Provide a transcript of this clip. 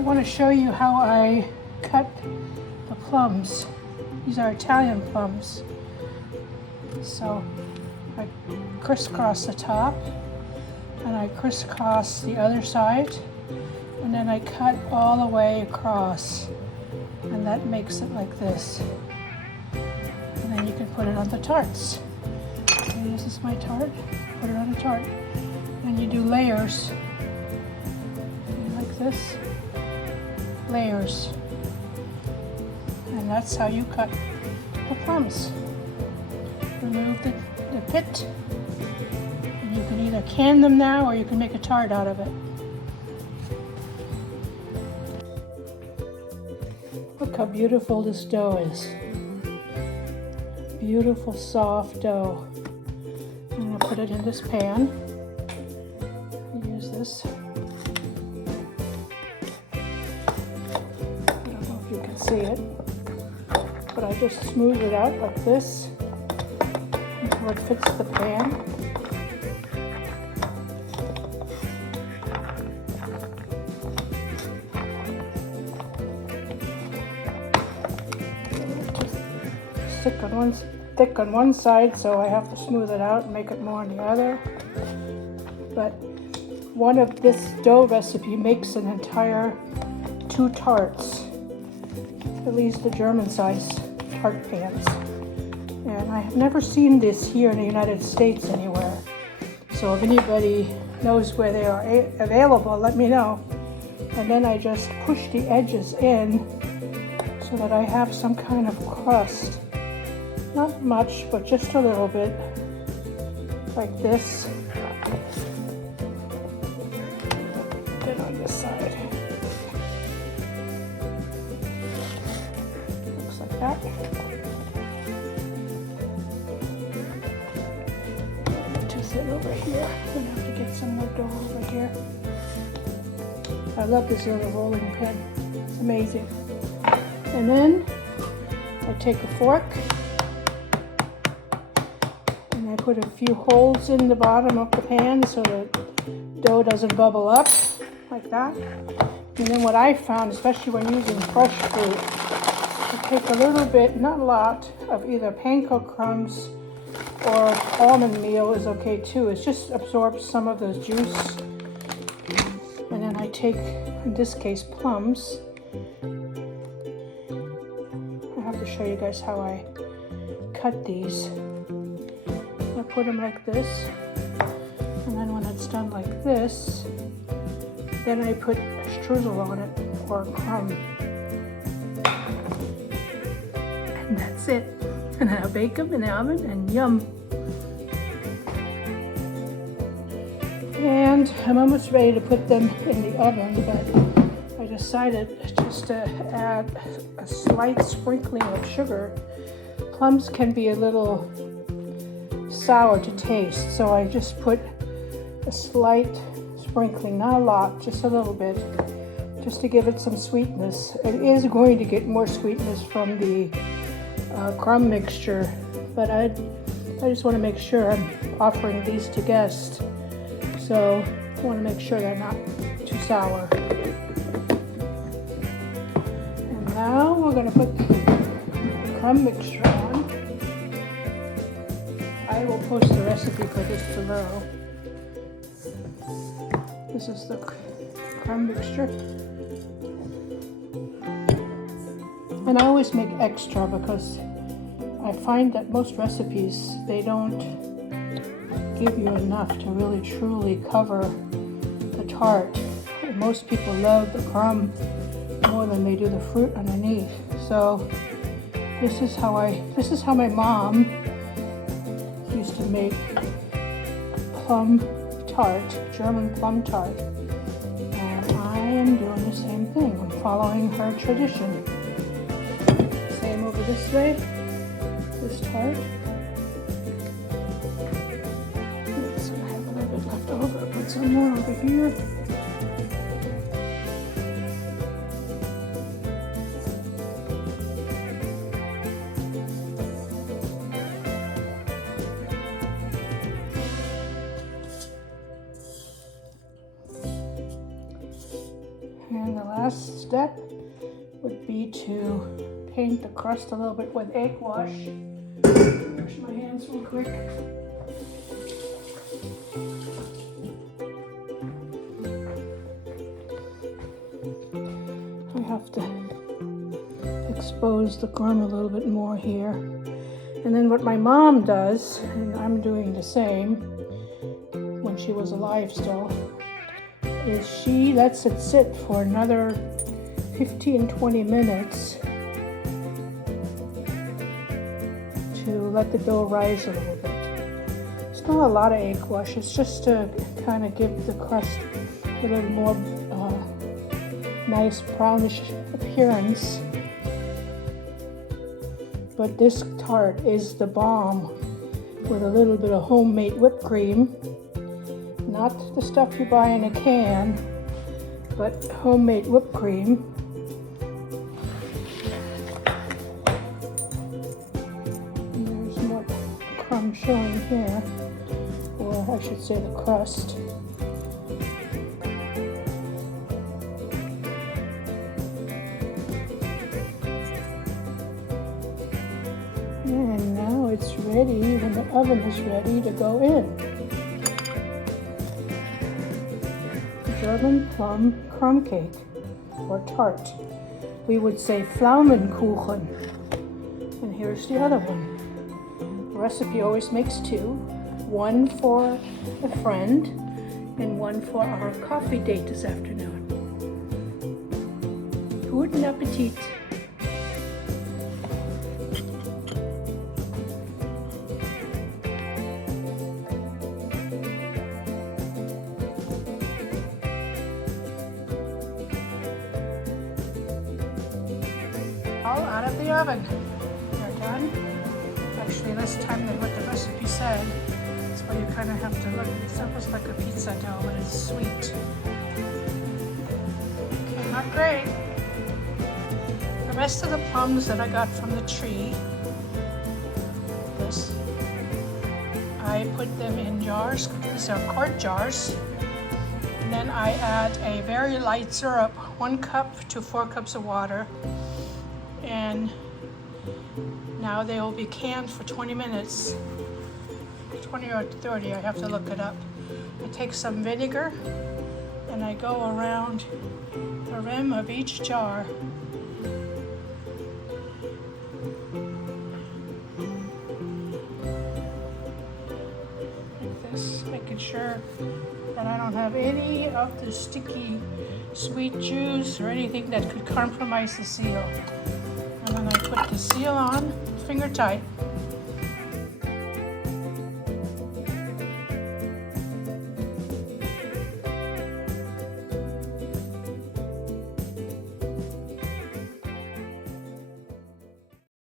I want to show you how I cut the plums. These are Italian plums. So I crisscross the top and I crisscross the other side, and then I cut all the way across, and that makes it like this. And then you can put it on the tarts. Okay, this is my tart. Put it on a tart. And you do layers. Like this. Layers. And that's how you cut the plums. Remove the pit. And you can either can them now or you can make a tart out of it. Look how beautiful this dough is. Beautiful soft dough. I'm going to put it in this pan. Use this. I don't know if you can see it, but I just smooth it out like this until it fits the pan. Thick on one side, so I have to smooth it out and make it more on the other. But one of this dough recipe makes an entire 2 tarts, at least the German size tart pans. And I have never seen this here in the United States anywhere. So if anybody knows where they are available, let me know. And then I just push the edges in so that I have some kind of crust. Not much, but just a little bit, like this. Get on this side. Looks like that. Too thin over here. I'm gonna have to get some more dough over here. I love this little rolling pin. It's amazing. And then I take a fork. I put a few holes in the bottom of the pan so the dough doesn't bubble up like that. And then what I found, especially when using fresh fruit, to take a little bit, not a lot, of either panko crumbs or almond meal is okay too. It just absorbs some of the juice. And then I take, in this case, plums. I have to show you guys how I cut these. I put them like this, and then when it's done like this, then I put streusel on it, or crumb. And that's it. And then I'll bake them in the oven, and yum. And I'm almost ready to put them in the oven, but I decided just to add a slight sprinkling of sugar. Plums can be a little sour to taste, so I just put a slight sprinkling, not a lot, just a little bit, just to give it some sweetness. It is going to get more sweetness from the crumb mixture, but I just want to make sure I'm offering these to guests, so I want to make sure they're not too sour. And now we're going to put the crumb mixture on. I will post the recipe for this below. This is the crumb mixture. And I always make extra because I find that most recipes, they don't give you enough to really truly cover the tart. And most people love the crumb more than they do the fruit underneath. So this is how my mom used to make plum tart, German plum tart, and I am doing the same thing. I'm following her tradition. Same over this way, this tart. So I have a little bit left over. Put some more over here. And the last step would be to paint the crust a little bit with egg wash. Wash my hands real quick. I have to expose the crumb a little bit more here. And then what my mom does, and I'm doing the same when she was alive still, is she lets it sit for another 15-20 minutes to let the dough rise a little bit. It's not a lot of egg wash, it's just to kind of give the crust a little more nice brownish appearance. But this tart is the bomb with a little bit of homemade whipped cream. Not the stuff you buy in a can, but homemade whipped cream. And there's more crumb showing here, or I should say the crust. And now it's ready, when the oven is ready to go in. German plum crumb cake, or tart. We would say Pflaumenkuchen. And here's the other one. The recipe always makes two. One for a friend, and one for our coffee date this afternoon. Guten Appetit. All out of the oven. They're done. Actually, less time than what the recipe said. That's why you kind of have to look. It's almost like a pizza dough, but it's sweet. Okay, not great. The rest of the plums that I got from the tree, I put them in jars. These are quart jars. And then I add a very light syrup, 1 cup to 4 cups of water. And now they will be canned for 20 minutes, 20 or 30, I have to look it up. I take some vinegar and I go around the rim of each jar. Like this, making sure that I don't have any of the sticky sweet juice or anything that could compromise the seal. And then I put the seal on, finger tight.